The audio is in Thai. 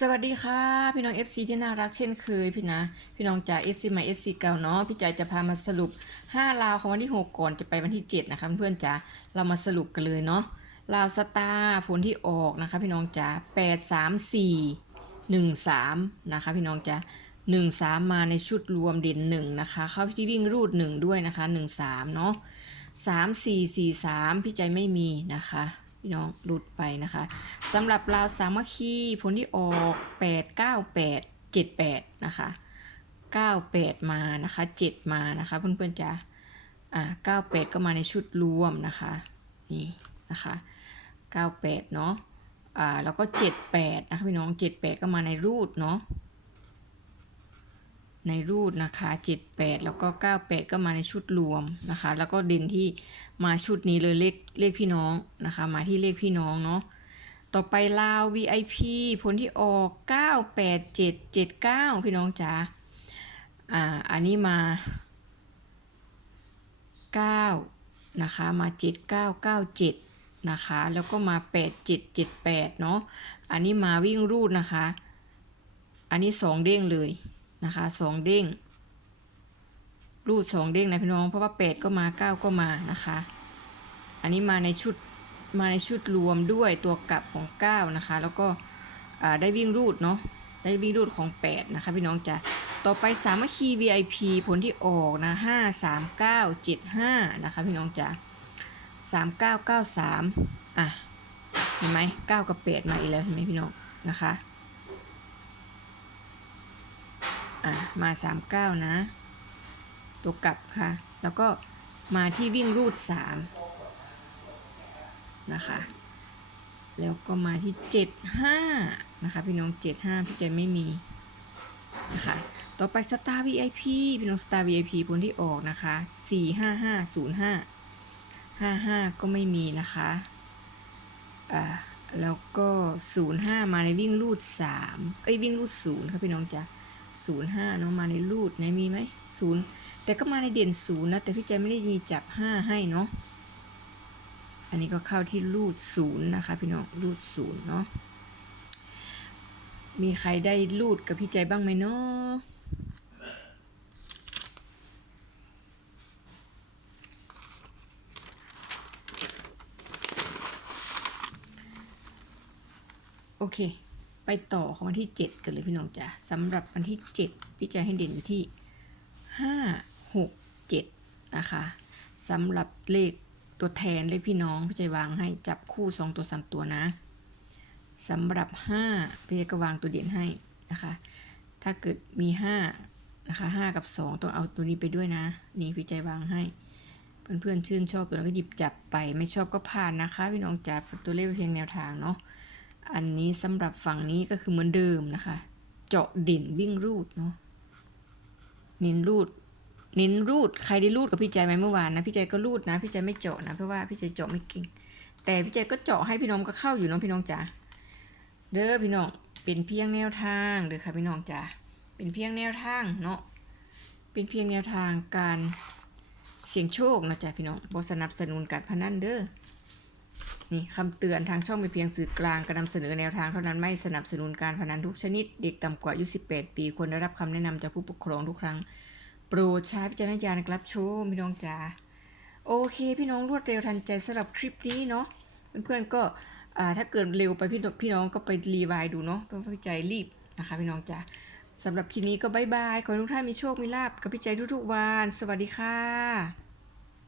สวัสดีค่ะ พี่น้อง FC ที่น่ารักเช่นเคยพี่นะ พี่น้องจาก FC ใหม่ FC เก่าเนาะพี่ใจจะพามาสรุป 5 ลาวของวันที่ 6 ก่อนจะไปวันที่ 7 นะคะเพื่อนจ๋าเรามาสรุปกันเลยเนาะลาวสตาร์ผลที่ออกนะคะ พี่น้องจ๋า8 3 4 1 3 นะคะ พี่น้องจ๋า1 3 มาในชุดรวมเด่น1นะคะ เข้าที่วิ่งรูด 1 ด้วยนะคะ 1 3 เนาะ3 4 4 3 พี่ใจไม่มีนะคะ พี่น้องหลุดไปนะคะสำหรับลาวสามัคคีผลที่ออก 8 9 8 7 8นะคะ98 มานะคะ 7 มานะคะเพื่อนๆจ้ะอ่า98 ก็มาในชุดรวมนะคะนี่นะคะ98เนาะอ่าแล้วก็ 78 นะคะพี่น้อง 78 ก็มาในรูดเนาะ ในรูดนะคะ 78 แล้วก็ 98 ก็มาในชุดรวมนะคะ แล้วก็เด่นที่มาชุดนี้เลยเลขเลขพี่น้องนะคะ มาที่เลขพี่น้องเนาะต่อไปลาว VIP ผลที่ออก 98779 พี่น้องจ๋าอ่าอันนี้มา 9 นะคะมา 7997 นะคะ แล้วก็มา 8778 เนาะอันนี้มาวิ่งรูดนะคะ อันนี้ 2 เด้งเลย นะคะ2เด้งรูด2เด้งนะพี่น้องเพราะว่า8ก็มา9ก็มานะคะ อันนี้มาในชุดมาในชุดรวมด้วยตัวกลับของ9นะคะ แล้วก็ได้วิ่งรูดเนาะได้วิ่งรูดของ8นะคะพี่น้องจ้ะต่อไปสามัคคี VIP ผลที่ออกนะ5 3 9 7 5นะคะพี่น้องจ้ะ3 9 9 3อะ เห็นไหม9กับ8มาอีกแล้วเห็นไหมพี่น้องนะคะ อะ มา 39 นะ ตัวกลับค่ะ แล้วก็มาที่วิ่งรูด 3 นะคะ แล้วก็มาที่ 75 นะคะ พี่น้อง 75 พี่ใจไม่มีนะคะต่อไป Star VIP พี่น้อง Star VIP ผลที่ออกนะคะ 45505 55 ก็ไม่มีนะคะอ่าแล้วก็ 05 มาในวิ่งรูด 3 เอ้ย วิ่งรูด 0 ครับพี่น้องจ้ะ 05เนาะมาในรูดไหนมีไหม0แต่ก็มาในเด่น0นย์นะ แต่พี่ใจไม่ได้มีจับ5ให้เนาะอันนี้ก็เข้าที่รูด0นย์นะคะ พี่น้องรูด0เนาะมีใครได้รูดกับพี่ใจบ้างไหมเนาะโอเค ไปต่อของวันที่ 7 กันเลยพี่น้องจ้ะสำหรับวันที่ 7 พี่ใจให้เด่นอยู่ที่ 5 6 7 นะคะสำหรับเลขตัวแทนเลขพี่น้องพี่ใจวางให้จับคู่ 2 ตัว 3 ตัวนะสำหรับ 5 พี่ใจก็วางตัวเด่นให้นะคะ ถ้าเกิดมี 5 นะคะ 5 กับ 2 ต้องเอาตัวนี้ไปด้วยนะ นี่พี่ใจวางให้ เพื่อนๆชื่นชอบตัวนั้นก็หยิบจับไป ไม่ชอบก็ผ่านนะคะ พี่น้องจับตัวเลขเพียงแนวทางเนาะ อันนี้สำหรับฝั่งนี้ก็คือเหมือนเดิมนะคะ เจาะเด่นวิ่งรูดเนาะเน้นรูด เน้นรูดใครได้รูดกับพี่ใจไหมเมื่อวานนะพี่ใจก็รูดนะ พี่ใจไม่เจาะนะเพราะว่าพี่ใจเจาะไม่เก่งแต่พี่ใจก็เจาะให้พี่น้องก็เข้าอยู่เนาะพี่น้องจ๋าเด้อพี่น้องเป็นเพียงแนวทางเด้อค่ะพี่น้องจ๋าเป็นเพียงแนวทางเนาะเป็นเพียงแนวทางการเสี่ยงโชคนะจ๊ะพี่น้องบสนับสนุนการพนันเด้อ นี่คำเตือนทางช่องเป็นเพียงสื่อกลางการนำเสนอแนวทางเท่านั้นไม่สนับสนุนการพนันทุกชนิด เด็กต่ำกว่าอายุ18 ปีควรได้รับคำแนะนำจากผู้ปกครองทุกครั้ง โปรดใช้วิจารณญาณในการรับชมพี่น้องจ๋าโอเค พี่น้องรวดเร็วทันใจสำหรับคลิปนี้เนาะเพื่อนๆก็ถ้าเกิดเร็วไปพี่พี่น้องก็ไปรีวายดูเนาะเพราะว่าพี่ใจรีบนะคะพี่น้องจ๋าสำหรับคลิปนี้ก็บายบายขอทุกท่านมีโชค มีลาบกับพี่ใจทุกๆวัน สวัสดีค่ะ